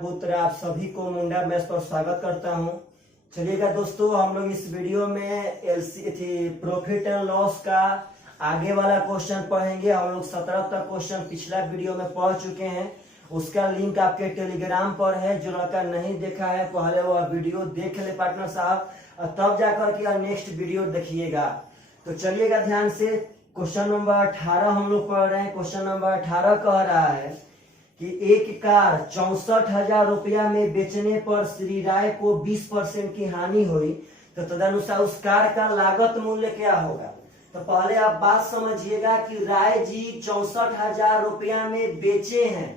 पुत्र आप सभी को मुंडा मैथ्स पर स्वागत करता हूं। चलिएगा दोस्तों, हम लोग इस वीडियो में प्रॉफिट एंड लॉस का आगे वाला क्वेश्चन पढ़ेंगे। हम लोग 17 तक क्वेश्चन पिछला वीडियो में पढ़ चुके हैं। उसका लिंक आपके टेलीग्राम पर है। जो लड़का नहीं देखा है पहले वह वीडियो देख ले पार्टनर साहब, तब जाकर के नेक्स्ट वीडियो देखिएगा। तो चलिएगा ध्यान से, क्वेश्चन नंबर 18 हम लोग पढ़ रहे हैं। क्वेश्चन नंबर 18 कह रहा है कि एक कार 64,000 रुपया में बेचने पर श्री राय को 20% की हानि हुई, तो तदनुसार उस कार का लागत मूल्य क्या होगा। तो पहले आप बात समझिएगा कि राय जी 64,000 रुपया में बेचे हैं,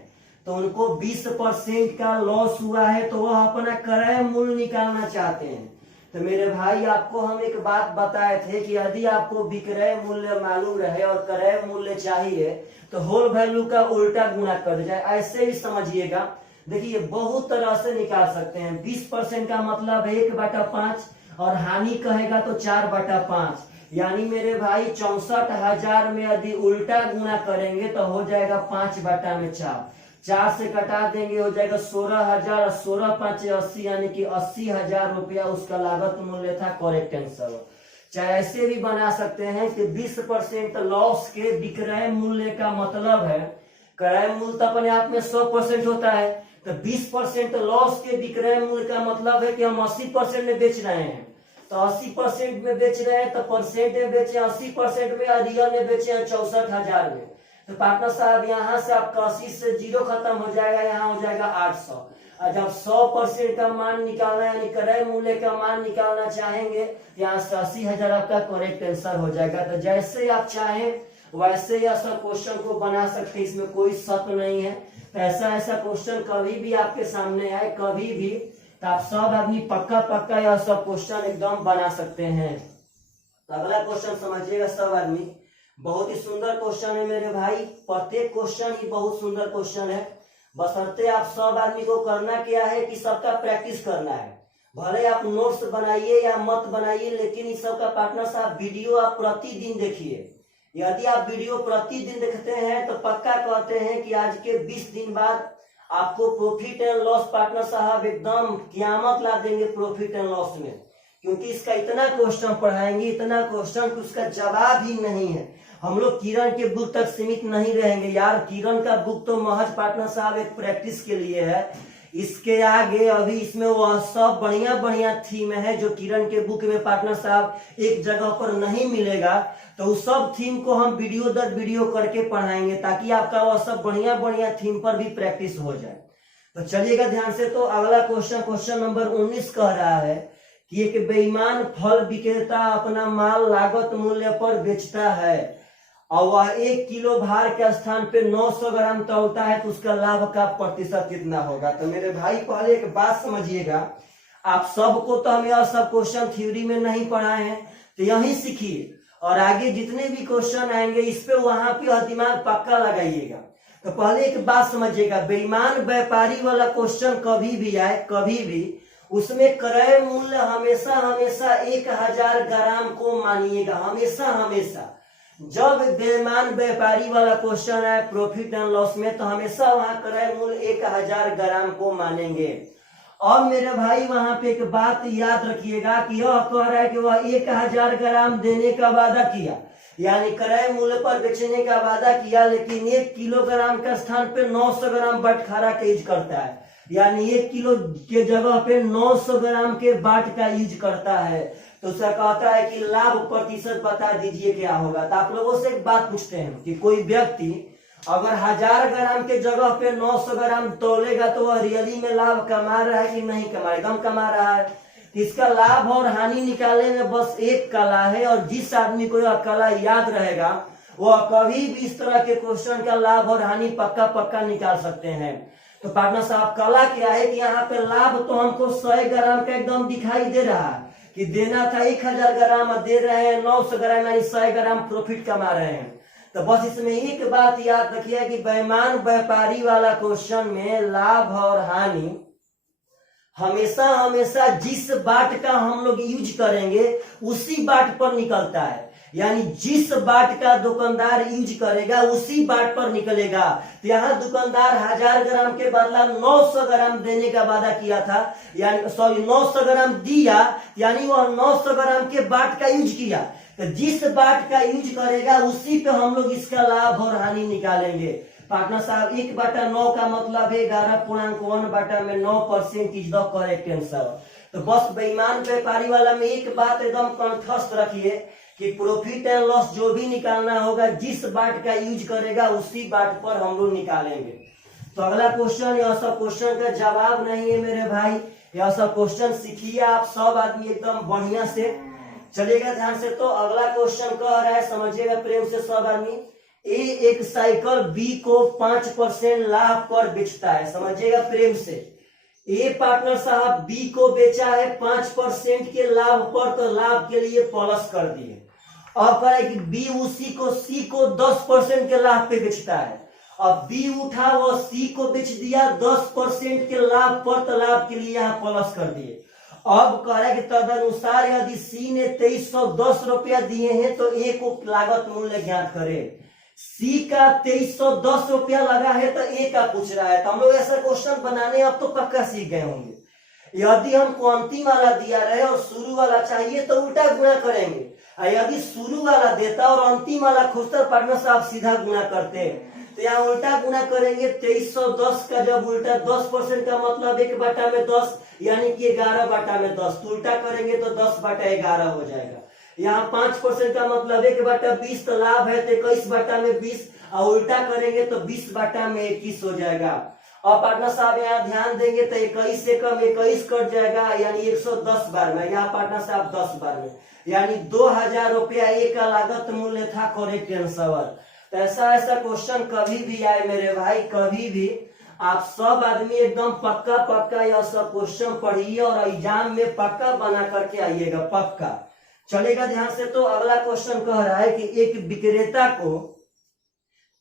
तो उनको 20% का लॉस हुआ है, तो वह अपना क्रय मूल्य निकालना चाहते हैं। तो मेरे भाई आपको हम एक बात बताए थे कि यदि आपको विक्रय मूल्य मालूम रहे और क्रय मूल्य चाहिए तो होल वैल्यू का उल्टा गुणा कर जाए। ऐसे ही समझिएगा। देखिए बहुत तरह से निकाल सकते हैं। 20% का मतलब 1/5 और हानि कहेगा तो 4/5, यानी मेरे भाई 64,000 में यदि उल्टा गुणा करेंगे तो हो जाएगा 5/4। 4 से कटा देंगे हो जाएगा 16,000, 16×5 80, यानी कि 80,000 रुपया उसका लागत मूल्य था। Correct answer. चाहे ऐसे भी बना सकते हैं कि 20% लॉस के विक्रय मूल्य का मतलब है, क्रय मूल्य तो अपने आप में 100% होता है, तो 20% लॉस के विक्रय मूल्य का मतलब है कि हम 80% में बेच रहे हैं। तो 80% में बेच रहे हैं तो परसेंट में बेचे 80% में, रियल में बेचे हैं 64,000 में। तो पार्टनर साहब यहाँ से आपका 80 से 0 खत्म हो जाएगा, यहाँ हो जाएगा 800। और जब 100% का मान निकालना यानी क्रय मूल्य का मान निकालना चाहेंगे, यहाँ से 80,000 आपका करेक्ट आंसर हो जाएगा। तो जैसे आप चाहें वैसे ही ऐसा क्वेश्चन को बना सकते हैं, इसमें कोई शक नहीं है। तो ऐसा क्वेश्चन कभी भी आपके सामने आए, कभी भी, तो आप सब आदमी पक्का यह सब क्वेश्चन एकदम बना सकते हैं। तो अगला क्वेश्चन समझिएगा सब आदमी। बहुत ही सुंदर क्वेश्चन है मेरे भाई, प्रत्येक क्वेश्चन ही बहुत सुंदर क्वेश्चन है। बशर्ते आप सब आदमी को करना क्या है कि सबका प्रैक्टिस करना है। भले आप नोट्स बनाइए या मत बनाइए, लेकिन इस सब का पार्टनर साहब वीडियो आप प्रतिदिन देखिए। यदि आप वीडियो प्रतिदिन देखते हैं तो पक्का कहते हैं कि आज के 20 दिन बाद आपको प्रॉफिट एंड लॉस पार्टनर साहब एकदम कियामत ला देंगे प्रॉफिट एंड लॉस में। क्योंकि इसका इतना क्वेश्चन पढ़ाएंगे, इतना क्वेश्चन कि उसका जवाब ही नहीं है। हम लोग किरण के बुक तक सीमित नहीं रहेंगे यार। किरण का बुक तो महज पार्टनर साहब एक प्रैक्टिस के लिए है। इसके आगे अभी इसमें वह सब बढ़िया थीम है जो किरण के बुक में पार्टनर साहब एक जगह पर नहीं मिलेगा। तो उस सब थीम को हम वीडियो दर वीडियो करके पढ़ाएंगे, ताकि आपका वह सब बढ़िया थीम पर भी प्रैक्टिस हो जाए। तो चलिएगा ध्यान से। तो अगला क्वेश्चन नंबर 19 कह रहा है कि एक बेईमान फल विक्रेता अपना माल लागत मूल्य पर बेचता है और वह 1 किलो भार के स्थान पे 900 ग्राम तौलता है, तो उसका लाभ का प्रतिशत कितना होगा। तो मेरे भाई पहले एक बात समझिएगा, आप सबको तो हम यह सब क्वेश्चन थ्योरी में नहीं पढ़ाए हैं, तो यही सीखिए और आगे जितने भी क्वेश्चन आएंगे इस पे वहां पे दिमाग पक्का लगाइएगा। तो पहले एक बात समझिएगा, बेईमान व्यापारी वाला क्वेश्चन कभी भी आए, कभी भी, उसमें क्रय मूल्य हमेशा 1000 ग्राम को मानिएगा। हमेशा जब बेईमान व्यापारी वाला क्वेश्चन है प्रॉफिट एंड लॉस में, तो हमेशा वहां क्रय मूल्य 1000 ग्राम को मानेंगे। और मेरे भाई वहां पे एक बात याद रखिएगा कि यह कह रहा है कि वह 1000 ग्राम देने का वादा किया, यानी क्रय मूल्य पर बेचने का वादा किया, लेकिन 1 किलोग्राम के स्थान पे 900 ग्राम बटखारा का यूज करता है, यानी 1 किलो के जगह पे 900 ग्राम के बाट का यूज करता है। तो उसका कहता है कि लाभ प्रतिशत बता दीजिए क्या होगा। तो आप लोगों से एक बात पूछते हैं कि कोई व्यक्ति अगर 1000 ग्राम के जगह पे 900 ग्राम तोलेगा तो वह रियली में लाभ कमा रहा है कि नहीं कमा, एकदम कमा रहा है। इसका लाभ और हानि निकालने में बस एक कला है, और जिस आदमी को यह कला याद रहेगा वह कभी भी इस तरह के क्वेश्चन का लाभ और हानि पक्का निकाल सकते हैं। तो पार्टनर साहब कला क्या है कि यहाँ पे लाभ तो हमको 100 ग्राम का एकदम दिखाई दे रहा है कि देना था 1000 ग्राम, दे रहे हैं 900 ग्राम, यानी 100 ग्राम प्रॉफिट कमा रहे हैं। तो बस इसमें एक बात याद रखिए कि बेईमान व्यापारी वाला क्वेश्चन में लाभ और हानि हमेशा जिस बाट का हम लोग यूज करेंगे उसी बाट पर निकलता है। यानी जिस बाट का दुकानदार यूज करेगा उसी बाट पर निकलेगा। तो यहाँ दुकानदार 1000 ग्राम के बदला 900 ग्राम देने का वादा किया था, यानी 900 ग्राम दिया, यानी वह 900 ग्राम के बाट का यूज किया। तो जिस बाट का यूज करेगा उसी पे हम लोग इसका लाभ और हानि निकालेंगे। पार्टनर साहब 1/9 का मतलब है 11.1/9% इज द करेक्ट आंसर। तो बस बेईमान व्यापारी वाला में एक बात एकदम कंठस्थ रखिए कि प्रॉफिट एंड लॉस जो भी निकालना होगा जिस बाट का यूज करेगा उसी बाट पर हम लोग निकालेंगे। तो अगला क्वेश्चन, यह सब क्वेश्चन का जवाब नहीं है मेरे भाई, यह सब क्वेश्चन सीखिए आप सब आदमी एकदम बढ़िया से, चलिएगा ध्यान से। तो अगला क्वेश्चन कह रहा है, समझिएगा प्रेम से सब आदमी। ए एक साइकिल बी को 5% लाभ पर बेचता है, समझिएगा प्रेम से। ए पार्टनर साहब बी को बेचा है 5% के लाभ पर, तो लाभ के लिए प्लस कर दिए। अब कह रहा है कि बी उसी को सी को 10% के लाभ पे बेचता है। अब बी उठा वो सी को बेच दिया 10% के लाभ पर, तो लाभ के लिए यहाँ प्लस कर दिए। अब कह रहा है कि तदनुसार यदि सी ने 2310 रुपया दिए हैं तो ए को लागत मूल्य ज्ञात करे। सी का 2310 रुपया लगा है तो ए का पूछ रहा है। तो हम लोग ऐसा क्वेश्चन बनाने अब तो पक्का सीख गए होंगे। यदि हमको अंतिम वाला दिया रहे और शुरू वाला चाहिए तो उल्टा गुणा करेंगे, और यदि शुरू वाला देता और अंतिम वाला खोजता पार्टनर साहब सीधा गुणा करते। तो यहाँ उल्टा गुणा करेंगे। 2310 का जब उल्टा 10% का मतलब 1/10 यानी कि 11/10, तो उल्टा करेंगे तो 10/11 हो जाएगा। यहाँ 5% का मतलब 1/20, तो लाभ है तो 21/20, और उल्टा करेंगे तो 20/21 हो जाएगा। और पार्टनर साहब यहाँ ध्यान देंगे तो 21 से कम 21 कट जाएगा, यानी 110 बार में, यहाँ पार्टनर साहब 10 बार में, यानी 2000 रुपया ए का लागत मूल्य था करेक्ट आंसर। तो ऐसा क्वेश्चन कभी भी आए मेरे भाई, कभी भी आप सब आदमी एकदम पक्का यह सब क्वेश्चन पढ़िए और एग्जाम में पक्का बना करके आइएगा, पक्का, चलेगा ध्यान से। तो अगला क्वेश्चन कह रहा है कि एक विक्रेता को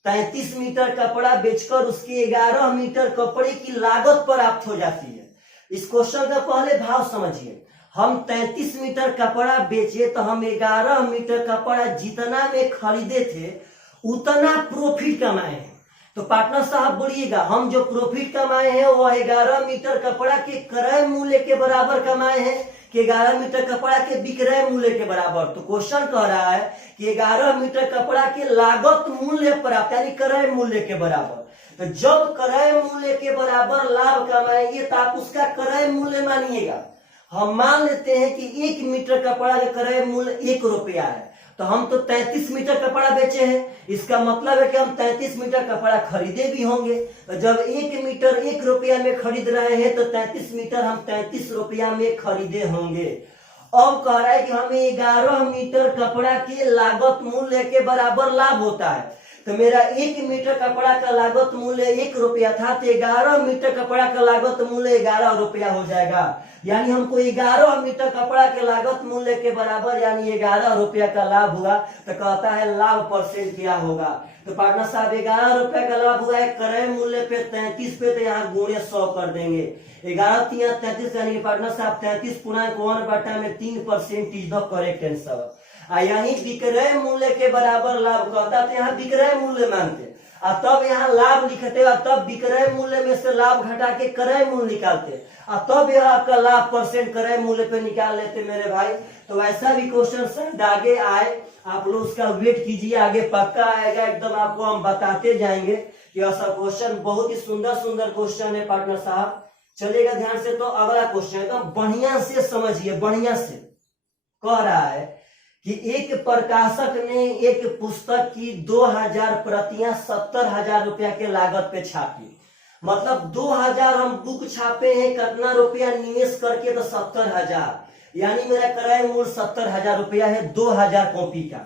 33 मीटर कपड़ा बेचकर उसके 11 मीटर कपड़े की लागत प्राप्त हो जाती है। इस क्वेश्चन का पहले भाव समझिए। हम 33 मीटर कपड़ा बेचे तो हम 11 मीटर कपड़ा जितना में खरीदे थे उतना प्रॉफिट कमाए हैं। तो पार्टनर साहब बोलिएगा, हम जो प्रॉफिट कमाए हैं वो 11 मीटर कपड़ा के क्रय मूल्य के बराबर कमाए हैं कि 11 मीटर कपड़ा के विक्रय मूल्य के बराबर। तो क्वेश्चन कह रहा है कि 11 मीटर कपड़ा के लागत मूल्य प्राप्त यानी क्रय मूल्य के बराबर। तो जब क्रय मूल्य के बराबर लाभ कमाएंगे तो आप उसका क्रय मूल्य मानिएगा। हम मान लेते हैं कि 1 मीटर कपड़ा का क्रय मूल्य 1 रुपया है, तो हम तो 33 मीटर कपड़ा बेचे हैं, इसका मतलब है कि हम 33 मीटर कपड़ा खरीदे भी होंगे। तो जब 1 मीटर 1 रुपया में खरीद रहे हैं तो 33 मीटर हम 33 रुपया में खरीदे होंगे। अब कह रहा है कि हमें 11 मीटर कपड़ा के लागत मूल्य के बराबर लाभ होता है। तो मेरा 1 मीटर कपड़ा का लागत मूल्य 1 रुपया था, तो 11 मीटर कपड़ा का लागत मूल्य 11 रुपया हो जाएगा। यानी हमको 11 मीटर कपड़ा के लागत मूल्य के बराबर यानी 11 रुपया का लाभ हुआ। तो कहता है लाभ परसेंट क्या होगा। तो पार्टनर साहब 11 रुपया का लाभ हुआ है क्रय मूल्य पे 33 पे, तो यहाँ गुणे 100 कर देंगे। 11 3 33 यानी पार्टनर साहब 33.1/3% इज द करेक्ट आंसर। यही विक्रय मूल्य के बराबर लाभ कहता, तो यहाँ विक्रय मूल्य मानते और तब यहाँ लाभ लिखते और तब विक्रय मूल्य में से लाभ घटा के क्रय मूल्य निकालते और तब यह आपका लाभ परसेंट क्रय मूल्य पे निकाल लेते मेरे भाई। तो वैसा भी क्वेश्चन शायद आगे आए, आप लोग उसका वेट कीजिए, आगे पक्का आएगा एकदम, आपको हम बताते जाएंगे कि ऐसा क्वेश्चन बहुत ही सुंदर क्वेश्चन है पार्टनर साहब, चलेगा ध्यान से। तो अगला क्वेश्चन एकदम बढ़िया से समझिए, बढ़िया से कह रहा है कि एक प्रकाशक ने एक पुस्तक की 2000 प्रतियां 70,000 रुपया के लागत पे छापी। मतलब 2000 हम बुक छापे हैं, कितना रुपया निवेश करके, तो 70,000, यानी मेरा क्रय मूल्य 70,000 रुपया है 2000 कॉपी का।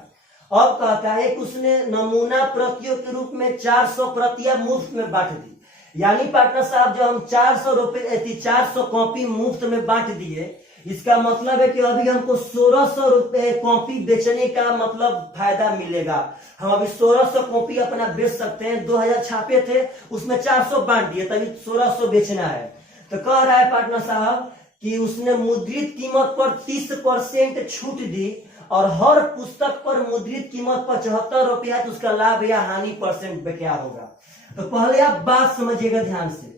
अब कहता है कि उसने नमूना प्रतियों के रूप में 400 प्रतियां मुफ्त में बांट दी। यानी पार्टनर साहब जो हम 400 कॉपी मुफ्त में बांट दिए, इसका मतलब है कि अभी हमको 1600 रुपए कॉपी बेचने का मतलब फायदा मिलेगा। हम अभी 1600 कॉपी अपना बेच सकते हैं। 2000 छापे थे, उसमें 400 बांट दिए, तभी 1600 बेचना है। तो कह रहा है पार्टनर साहब कि उसने मुद्रित कीमत पर 30% छूट दी और हर पुस्तक पर मुद्रित कीमत 75 रुपया है तो उसका लाभ या हानि परसेंट में क्या होगा। तो पहले आप बात समझिएगा ध्यान से,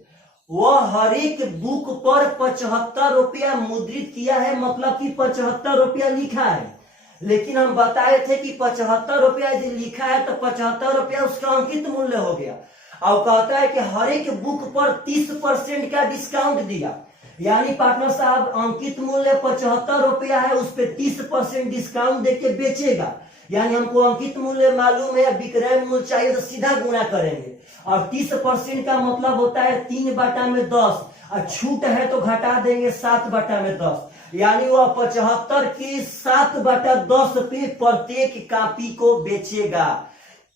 वह हर एक बुक पर 75 रुपया मुद्रित किया है, मतलब कि 75 रुपया लिखा है। लेकिन हम बताए थे कि 75 रुपया यदि लिखा है तो 75 रुपया उसका अंकित मूल्य हो गया। और कहता है कि हर एक बुक पर 30% का डिस्काउंट दिया, यानी पार्टनर साहब अंकित मूल्य 75 रुपया है, उस पर 30% डिस्काउंट देके बेचेगा। यानी हमको अंकित मूल्य मालूम है, विक्रय मूल्य चाहिए तो सीधा गुणा करेंगे। और 30% का मतलब होता है 3/10, और छूट है तो घटा देंगे 7/10, यानी वह 75 के 7/10 पे प्रत्येक कॉपी को बेचेगा।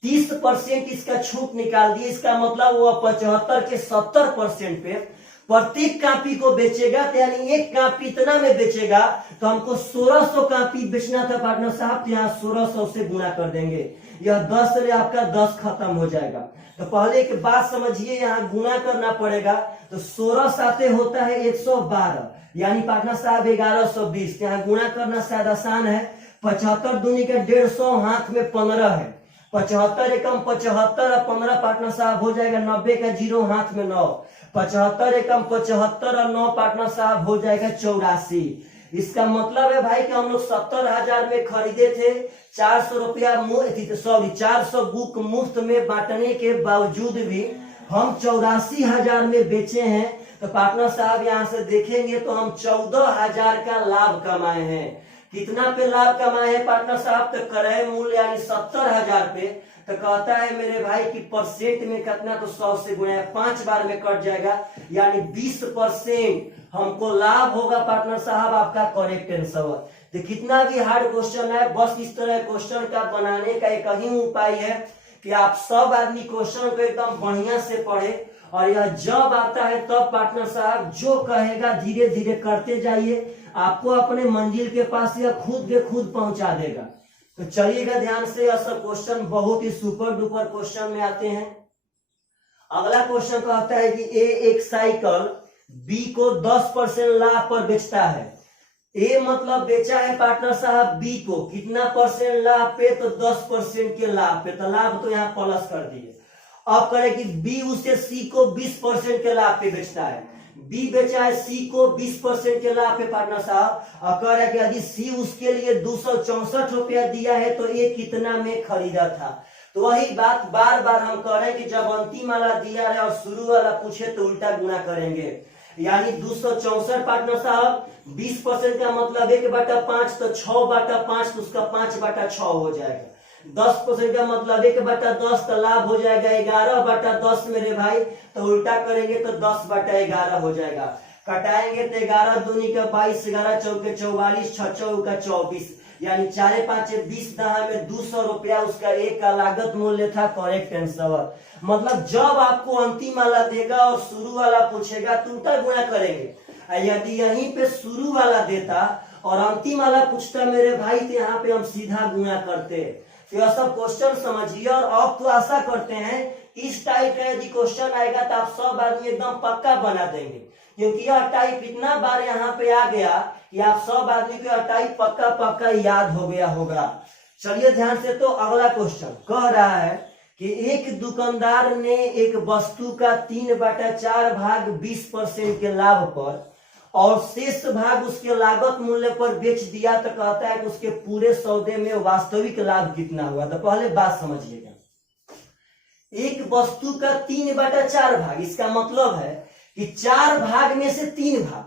30% इसका छूट निकाल दिए, इसका मतलब वह 75 के 70% पे प्रत्येक कॉपी को बेचेगा। तो यानी एक कॉपी इतना में बेचेगा तो हमको 1600 कॉपी बेचना था पार्टनर साहब, तो यहाँ 1600 से गुणा कर देंगे। यह 10 से आपका 10 खत्म हो जाएगा। तो पहले एक बात समझिए, यहाँ गुणा करना पड़ेगा। तो 16 साथे होता है 112, यानी पार्टनर साहब 1120। यहाँ गुणा करना शायद आसान है। 75 दूनी के 150, हाथ में 15 है। 75 एकम 75 और 15 पार्टनर साहब हो जाएगा 90 का 0, हाथ में 9। 75 एकम 75 और 9 पार्टनर साहब हो जाएगा 84। इसका मतलब है भाई कि हम लोग 70,000 में खरीदे थे, 400 रुपया 400 बुक मुफ्त में बांटने के बावजूद भी हम 84,000 में बेचे हैं। तो पार्टनर साहब यहाँ से देखेंगे तो हम 14,000 का लाभ कमाए हैं। कितना पे लाभ कमाए हैं पार्टनर साहब? तो क्रय मूल्य यानी 70,000 पे। तो कहता है मेरे भाई कि परसेंट में कितना, तो 100 से गुणा 5 बार में कट जाएगा, यानी 20% हमको लाभ होगा पार्टनर साहब। आपका करेक्ट आंसर। तो कितना भी हार्ड क्वेश्चन है, बस इस तरह क्वेश्चन का बनाने का एक ही उपाय है कि आप सब आदमी क्वेश्चन को एकदम बढ़िया से पढ़े, और यह जब आता है तब पार्टनर साहब जो कहेगा धीरे धीरे करते जाइए, आपको अपने मंजिल के पास यह खुद के खुद पहुंचा देगा। तो चलिएगा ध्यान से, यह सब क्वेश्चन बहुत ही सुपर डुपर क्वेश्चन में आते हैं। अगला क्वेश्चन कहता है कि ए एक साइकिल बी को 10% लाभ पर बेचता है। ए मतलब बेचा है पार्टनर साहब बी को, कितना परसेंट लाभ पे? तो 10% के लाभ पे। तो लाभ तो यहाँ प्लस कर दिए। अब करें कि बी उसे सी को 20% के लाभ पे बेचता है। बी बेचा है सी को 20% के लाभ पे पार्टनर साहब, और कह रहा है कि यदि सी उसके लिए 264 रुपया दिया है तो ये कितना में खरीदा था। तो वही बात बार बार हम कह रहे हैं कि जब अंतिम वाला दिया है और शुरू वाला पूछे तो उल्टा गुना करेंगे। यानी 264 पार्टनर साहब 20% का मतलब 1/5, तो 6/5, तो उसका 5/6 हो जाएगा। 10% का मतलब 1/10, तो लाभ हो जाएगा 11/10 मेरे भाई। तो उल्टा करेंगे तो 10/11 हो जाएगा। कटाएंगे तो 11 दूनी का 22, 11 चौके 44, 6 चौका 24, यानी 4 5 20 दहा में 200 रुपया उसका एक का लागत मूल्य था। Correct answer. मतलब जब आपको अंतिम वाला देगा और शुरू वाला पूछेगा तो उल्टा गुणा करेंगे। यदि यहीं पे शुरू वाला देता और अंतिम वाला पूछता मेरे भाई, तो यहाँ पे हम सीधा गुणा करते। तो यह सब क्वेश्चन समझिए, और अब तो आशा करते हैं इस टाइप का यदि क्वेश्चन आएगा तो आप सब आदमी एकदम पक्का बना देंगे, क्योंकि यह टाइप इतना बार यहाँ पे आ गया कि आप सब आदमी को यह टाइप पक्का पक्का याद हो गया होगा। चलिए ध्यान से, तो अगला क्वेश्चन कह रहा है कि एक दुकानदार ने एक वस्तु का 3/4 भाग 20% के लाभ पर और शेष भाग उसके लागत मूल्य पर बेच दिया। तो कहता है कि उसके पूरे सौदे में वास्तविक लाभ कितना हुआ। तो पहले बात समझिएगा, एक वस्तु का 3/4 भाग, इसका मतलब है कि 4 भाग में से 3 भाग,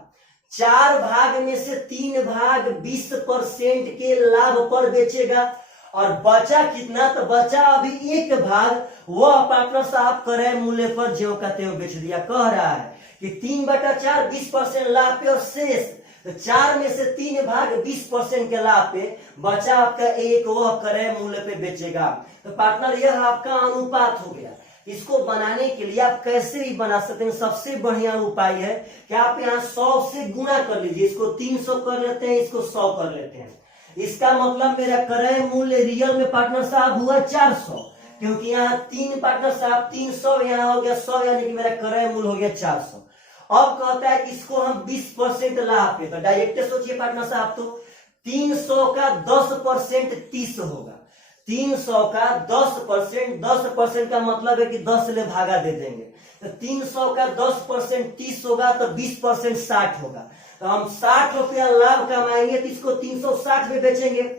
4 भाग में से 3 भाग 20% के लाभ पर बेचेगा। और बचा कितना? तो बचा अभी 1 भाग, वह पार्टनर साहब क्रय मूल्य पर ज्यों का त्यों बेच दिया। कह रहा है कि 3/4 20% लाभ पे, और शेष तो 4 में से 3 भाग 20% के लाभ पे, बचा आपका 1, वह क्रय मूल्य पे बेचेगा। तो पार्टनर यह आपका अनुपात हो गया। इसको बनाने के लिए आप कैसे भी बना सकते हैं, सबसे बढ़िया उपाय है कि आप यहाँ 100 से गुणा कर लीजिए। इसको 300 कर लेते हैं, इसको 100 कर लेते हैं। इसका मतलब मेरा क्रय मूल्य रियल में पार्टनर साहब हुआ 400, क्योंकि यहाँ 3 पार्टनर साहब 300, यहाँ हो गया 100, यानी कि मेरा क्रय मूल्य हो गया 400। अब कहता है कि इसको हम 20% लाभ पे, तो डायरेक्ट सोचिए पार्टनर साहब, तो 300 का 10% 30 होगा। 300 का 10%, 10% का मतलब है कि 10 ले भागा दे देंगे, तो 300 का 10% 30 होगा, तो 20% 60 होगा। तो हम 60 रुपया लाभ कमाएंगे, तो इसको 360 में बेचेंगे।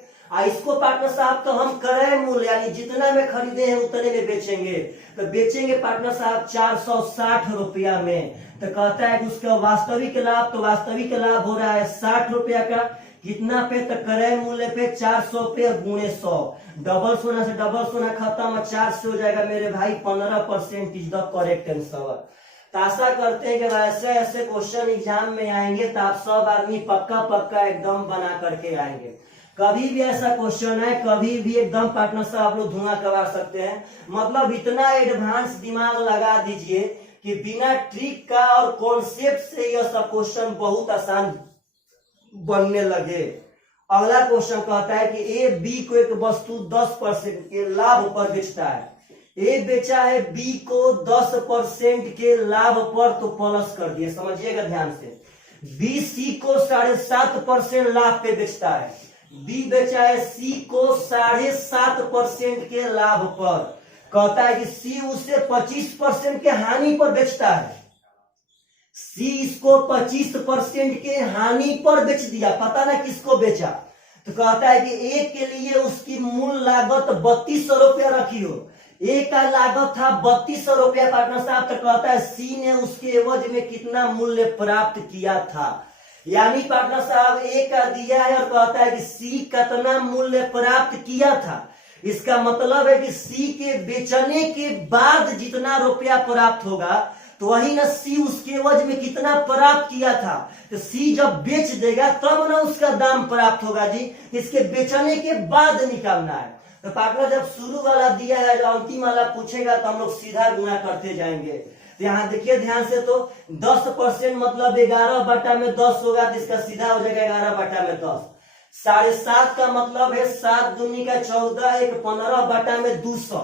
इसको पार्टनर साहब तो हम क्रय मूल्य यानी जितना में खरीदे हैं उतने में बेचेंगे, तो बेचेंगे पार्टनर साहब 460 रुपया में। तो कहता है कि उसका वास्तविक लाभ, तो वास्तविक लाभ हो रहा है 60 रुपया का। कितना पे? तो क्रय मूल्य पे 400 पे गुणे 100, डबल सोना से डबल सोना खत्म, 4 से हो जाएगा मेरे भाई 15% इज द करेक्ट आंसर। तो आशा करते हैं कि वैसे ऐसे क्वेश्चन एग्जाम में आएंगे तो आप सब आदमी पक्का पक्का एकदम बना करके आएंगे। कभी भी ऐसा क्वेश्चन है, कभी भी एकदम पार्टनर साहब आप लोग धुआं करवा सकते हैं। मतलब इतना एडवांस दिमाग लगा दीजिए कि बिना ट्रिक का और कॉन्सेप्ट से यह सब क्वेश्चन बहुत आसान बनने लगे। अगला क्वेश्चन कहता है कि ए बी को एक वस्तु 10% के लाभ पर बेचता है। ए बेचा है बी को 10% के लाभ पर, तो प्लस कर दिए, समझिएगा ध्यान से। बी सी को 7.5% लाभ पे बेचता है। बी बेचा है सी को 7.5% के लाभ पर। कहता है कि सी उसे 25% के हानि पर बेचता है। सी इसको 25% के हानि पर बेच दिया, पता ना किसको बेचा। तो कहता है कि ए के लिए उसकी मूल लागत 3200 रुपया रखी हो। ए का लागत था 3200 रुपया पार्टनर साहब। तो कहता है सी ने उसके एवज में कितना मूल्य प्राप्त किया था। यानी पार्टनर साहब ए का दिया है और कहता है कि सी कितना मूल्य प्राप्त किया था। इसका मतलब है कि सी के बेचने के बाद जितना रुपया प्राप्त होगा, तो वही ना सी उसके एवज में कितना प्राप्त किया था। तो सी जब बेच देगा तब ना उसका दाम प्राप्त होगा जी, इसके बेचने के बाद निकालना है। तो पार्टनर जब शुरू वाला दिया है, जो अंतिम वाला पूछेगा तो हम लोग सीधा गुणा करते जाएंगे। तो यहाँ देखिए ध्यान से, तो 10% मतलब 11/10 होगा, तो इसका सीधा हो जाएगा 11/10। 7.5 का मतलब है 7 दूनी का 14, एक 15/200,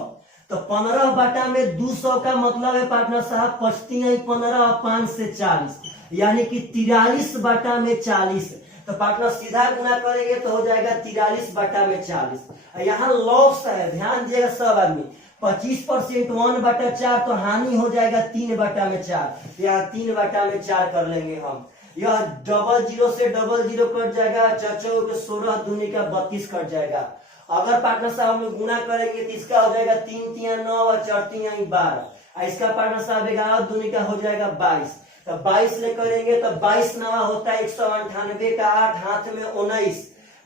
तो 15/200 का मतलब है पार्टनर साहब 15 और 5 से 40, यानी कि 43/40। तो पार्टनर सीधा गुना करेंगे तो हो जाएगा 43/40। यहाँ लॉस है, ध्यान दिएगा सब आदमी। 25% 1/4, तो हानि हो जाएगा 3/4। यहाँ 3/4 कर लेंगे हम। यह 00 से 00 कट जाएगा, 16 दूनी का 32 कट जाएगा। अगर पार्टनर साहब हम लोग गुना करेंगे तो इसका हो जाएगा 3 3 9 और 4 3 12। इसका पार्टनर साहब 11 दूनी का हो जाएगा 22। तो 22 ले करेंगे तो 22 नवा होता है 198 का 8, हाथ में 19,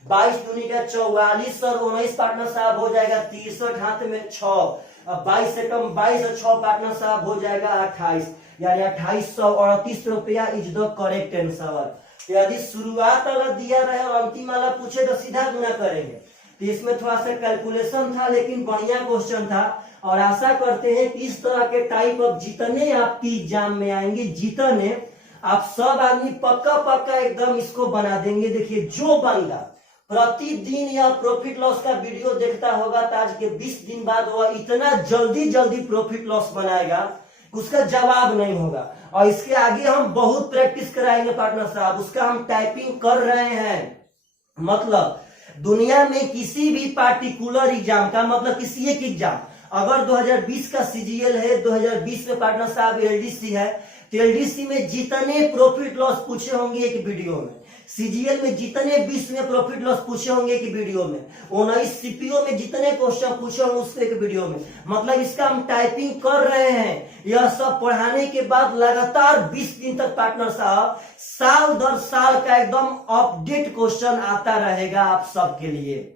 22 दूनी का 44 और 19 पार्टनर साहब हो जाएगा 63, हाथ में 6। 22 से कम 22 और 6 पार्टनर साहब हो जाएगा 28, यानी 2838 रुपया इज द करेक्ट आंसर। यदि शुरुआत वाला दिया रहे और अंतिम वाला पूछे तो सीधा गुना करेंगे। तो इसमें थोड़ा सा कैलकुलेशन था, लेकिन बढ़िया क्वेश्चन था। और आशा करते हैं कि इस तरह के टाइप ऑफ जितने आपकी एग्जाम में आएंगे, जितने आप सब आदमी पक्का पक्का एकदम इसको बना देंगे। देखिए जो बंदा प्रतिदिन या प्रॉफिट लॉस का वीडियो देखता होगा तो आज के 20 दिन बाद वह इतना जल्दी प्रॉफिट लॉस बनाएगा, उसका जवाब नहीं होगा। और इसके आगे हम बहुत प्रैक्टिस कराएंगे पार्टनर साहब, उसका हम टाइपिंग कर रहे हैं। मतलब दुनिया में किसी भी पार्टिकुलर एग्जाम का, मतलब किसी एक एग्जाम, अगर 2020 का सीजीएल है, 2020 में पार्टनर साहब एलडीसी है, तो एलडीसी में जितने प्रॉफिट लॉस पूछे होंगे एक वीडियो में, सीजीएल में जितने 20 में प्रॉफिट लॉस पूछे होंगे एक वीडियो में, 19 सीपीओ में जितने क्वेश्चन पूछे होंगे उसको एक वीडियो में। मतलब इसका हम टाइपिंग कर रहे हैं। यह सब पढ़ाने के बाद लगातार 20 दिन तक पार्टनर साहब साल दर साल का एकदम अपडेट क्वेश्चन आता रहेगा आप सबके लिए।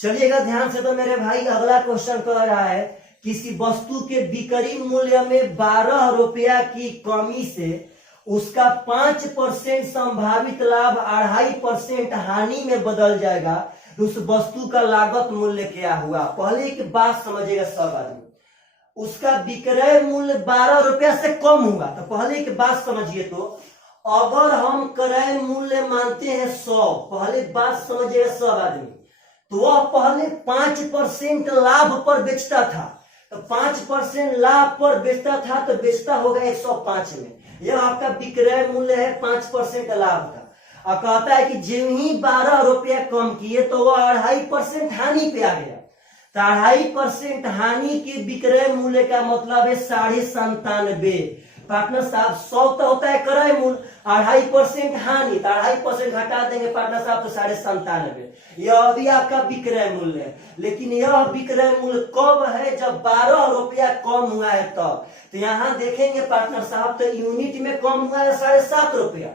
चलिएगा ध्यान से। तो मेरे भाई अगला क्वेश्चन कह रहा है, किसी वस्तु के बिक्री मूल्य में 12 रुपया की कमी से उसका 5% संभावित लाभ 2.5% हानि में बदल जाएगा, तो उस वस्तु का लागत मूल्य क्या हुआ। पहले एक बात समझिएगा सब आदमी, उसका विक्रय मूल्य 12 रुपया से कम होगा। तो पहले एक बात समझिए, तो अगर हम क्रय मूल्य मानते हैं 100, पहले बात समझिएगा सब आदमी, तो वह पहले 5% लाभ पर बेचता था। तो 5% लाभ पर बेचता था, तो बेचता होगा 105 में। यह आपका विक्रय मूल्य है 5% लाभ का। और कहता है कि जो ही 12 रुपया कम किए तो वो 2.5% हानि पे आ गया। तो 2.5% हानि के विक्रय मूल्य का मतलब है 97.5। पार्टनर साहब 100 तो होता है क्रय मूल्य, 2.5% हानि, तो 2.5% घटा देंगे पार्टनर साहब तो 97.5। यह अभी आपका विक्रय मूल्य है, लेकिन यह विक्रय मूल्य कब है? जब 12 रुपया कम हुआ है तब। तो यहाँ देखेंगे पार्टनर साहब तो यूनिट में कम हुआ है 7.5 रुपया,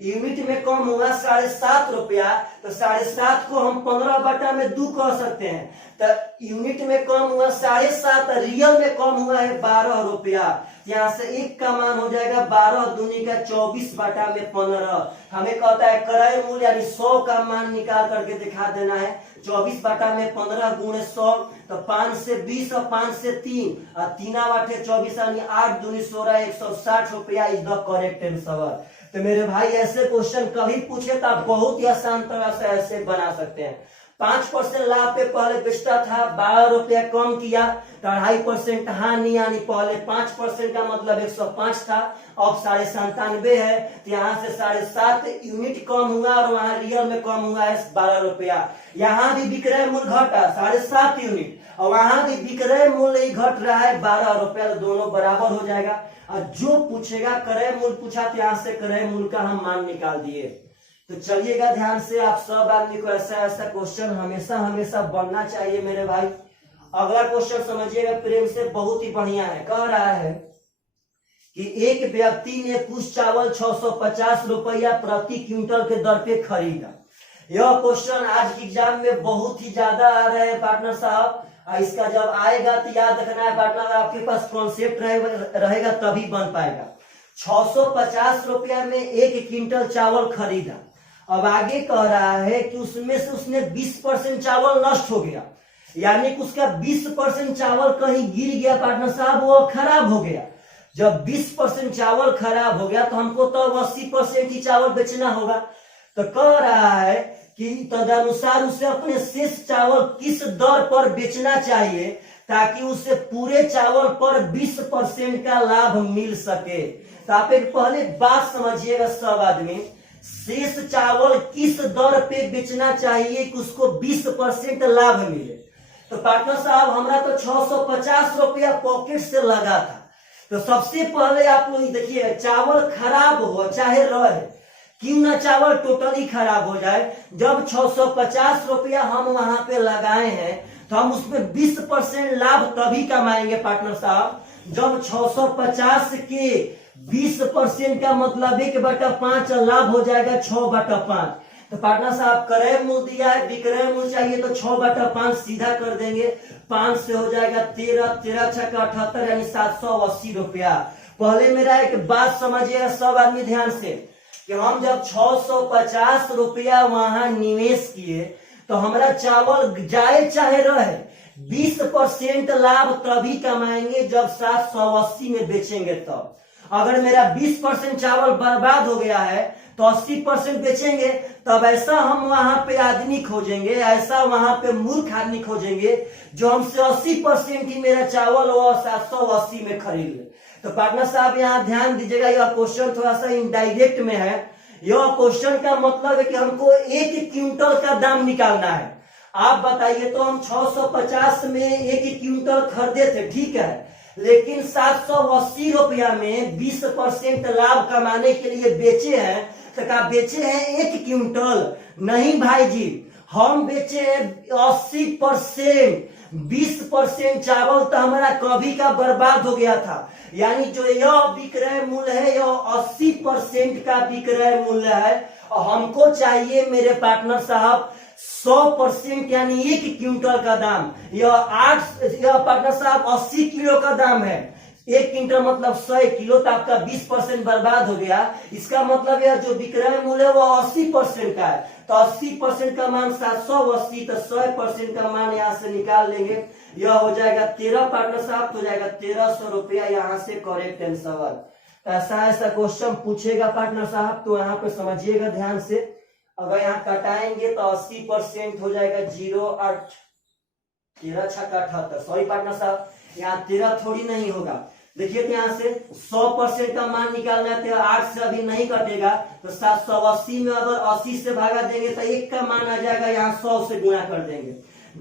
यूनिट में कम हुआ 7.5 रुपया। तो 7.5 को हम 15/2 कह सकते हैं। तो यूनिट में कम हुआ 7.5, रियल में कम हुआ है 12 रुपया। यहाँ से एक का मान हो जाएगा 12 दूनी का 24/15। हमें कहता है क्रय मूल्य यानी 100 का मान निकाल करके दिखा देना है। 24/15 गुणे 100, तो 5 से 20 और 5 से 3 और 3 8 24 यानी 8 दूनी 16, 160 रुपया इज द करेक्ट आंसर। तो मेरे भाई ऐसे क्वेश्चन कभी पूछे तो आप बहुत ही आसान तरह से ऐसे बना सकते हैं। 5% लाभ पे पहले बेचता था, 12 रुपया कम किया तो 2.5% हानि, यानी पहले 5% का मतलब 105 था, अब 97.5 है। तो यहाँ से 7.5 यूनिट कम हुआ और वहां रियल में कम हुआ है 12 रुपया। यहाँ भी विक्रय मूल्य घटा 7.5 यूनिट और वहां भी विक्रय मूल्य ही घट रहा है 12 रुपया, तो दोनों बराबर हो जाएगा। और जो पूछेगा क्रय मूल्य पूछा तो यहाँ से क्रय मूल्य का हम मान निकाल दिए। तो चलिएगा ध्यान से, आप सब आदमी को ऐसा ऐसा क्वेश्चन हमेशा हमेशा बनना चाहिए मेरे भाई। अगला क्वेश्चन समझिएगा प्रेम से, बहुत ही बढ़िया है। कह रहा है कि एक व्यक्ति ने कुछ चावल 650 रुपया प्रति क्विंटल के दर पे खरीदा। यह क्वेश्चन आज के एग्जाम में बहुत ही ज्यादा आ रहे हैं पार्टनर साहब। इसका जब आएगा तो याद रखना है पार्टनर, आपके पास कॉन्सेप्ट रहेगा तभी बन पाएगा। 650 रुपया में 1 क्विंटल चावल खरीदा। अब आगे कह रहा है कि उसमें से उसने 20% चावल नष्ट हो गया, यानी कि उसका 20% चावल कहीं गिर गया पार्टनर साहब, वो खराब हो गया। जब 20% चावल खराब हो गया तो हमको तो 80% ही चावल बेचना होगा। तो कह रहा है कि तदनुसार उसे अपने शेष चावल किस दर पर बेचना चाहिए ताकि उसे पूरे चावल पर 20% का लाभ मिल सके। तो आप एक पहले बात समझिएगा सब आदमी, शेष चावल किस दर पे बेचना चाहिए कि उसको 20% लाभ मिले। तो पार्टनर साहब हमारा तो 650 रुपया पॉकेट से लगा था। तो सबसे पहले आप लोग देखिए, चावल खराब हो चाहे रहे, क्यों ना चावल टोटली खराब हो जाए, जब 650 रुपया हम वहां पे लगाए हैं तो हम उसमें 20% लाभ तभी कमाएंगे पार्टनर साहब जब 650 के 20% का मतलब 1/5 लाभ हो जाएगा 6/5। तो पार्टनर साहब क्रय मूल्य दिया है, विक्रय मूल्य चाहिए तो 6/5 सीधा कर देंगे। 5 से हो जाएगा 13, 13 छक्का 78 यानी 780 रुपया। पहले मेरा एक बात समझिएगा सब आदमी ध्यान से, कि हम जब 650 रुपया वहां निवेश किए तो हमारा चावल जाए चाहे रहे 20% लाभ तभी कमाएंगे जब 780 में बेचेंगे। तब अगर मेरा 20% चावल बर्बाद हो गया है तो 80% बेचेंगे, तब ऐसा हम वहां पे आदमी खोजेंगे, ऐसा वहां पे मूर्ख आदमी खोजेंगे जो हमसे 80% ही मेरा चावल वो 780 में खरीद ले। तो पार्टनर साहब यहाँ ध्यान दीजिएगा, यह क्वेश्चन थोड़ा सा इनडायरेक्ट में है। यह क्वेश्चन का मतलब है कि हमको 1 क्विंटल का दाम निकालना है। आप बताइए तो हम 650 में 1 क्विंटल खरीदे थे, ठीक है, लेकिन 780 रुपया में 20% लाभ कमाने के लिए बेचे हैं। तो क्या बेचे हैं 1 क्विंटल? नहीं भाई जी, हम बेचे हैं 80%। 20% चावल तो हमारा कभी का बर्बाद हो गया था, यानी जो यह विक्रय मूल्य है यह 80% का विक्रय मूल्य है। और हमको चाहिए मेरे पार्टनर साहब 100% यानी 1 क्विंटल का दाम। यह पार्टनर साहब 80 किलो का दाम है। 1 क्विंटल मतलब 100 किलो, तो आपका 20% बर्बाद हो गया। इसका मतलब यह जो विक्रय मूल्य है वो 80% का है। तो 80% का मान 780, तो 100% का मान यहाँ से निकाल लेंगे, यह हो जाएगा 13 पार्टनर साहब, तो जाएगा 1300 रुपया यहाँ से करेक्ट आंसर। ऐसा ऐसा क्वेश्चन पूछेगा पार्टनर साहब तो यहाँ पे समझिएगा ध्यान से। अगर यहाँ कटाएंगे तो 80% हो जाएगा 0, 8, 13 छक्का 78। सॉरी पार्टनर साहब, यहाँ 13 थोड़ी नहीं होगा, देखिए यहाँ से 100% का मान निकालना है तो 8 से अभी नहीं कटेगा, तो 780 में अगर 80 से भागा देंगे तो 1 का मान आ जाएगा, यहाँ 100 से गुणा कर देंगे।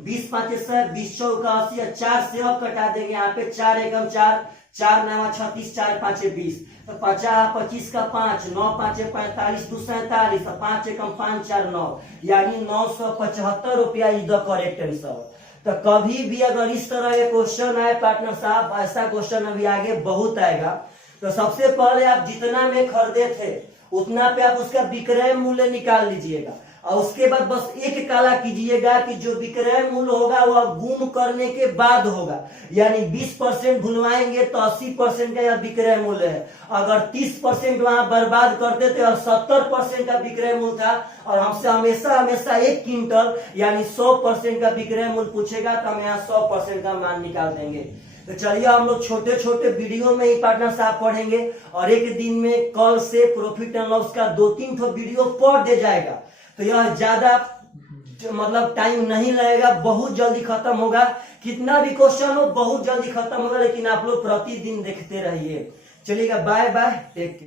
20 5 100, 20 चौका 80, 4 से अब कटा देंगे, यहाँ पे 4 एकम 4, 4 9 36, 4 5 20, तो 50 25 का 5, 9 5 45, 2 47, 5 एकम 5 4 9, यानी 975 रुपया इज द करेक्ट आंसर। तो कभी भी अगर इस तरह के क्वेश्चन आए पार्टनर साहब, ऐसा क्वेश्चन अभी आगे बहुत आएगा, तो सबसे पहले आप जितना में खरीदे थे उतना पे आप उसका विक्रय मूल्य निकाल लीजिएगा, और उसके बाद बस एक काला कीजिएगा कि जो विक्रय मूल्य होगा वह गुण करने के बाद होगा, यानी 20% भुलवाएंगे तो 80% का यह विक्रय मूल्य है। अगर 30% वहां बर्बाद करते थे और 70% का विक्रय मूल्य था, और हमसे हमेशा हमेशा 1 क्विंटल यानी 100% का विक्रय मूल्य पूछेगा, तो हम यहाँ 100% का मान निकाल देंगे। तो चलिए हम लोग छोटे छोटे वीडियो में ही पार्टनर साहब पढ़ेंगे, और एक दिन में कल से प्रॉफिट एंड लॉस का 2-3 ठो वीडियो पढ़ दे जाएगा, तो यह ज्यादा मतलब टाइम नहीं लगेगा, बहुत जल्दी खत्म होगा। कितना भी क्वेश्चन हो बहुत जल्दी खत्म होगा, लेकिन आप लोग प्रतिदिन देखते रहिए। चलिएगा, बाय बाय, टेक केयर।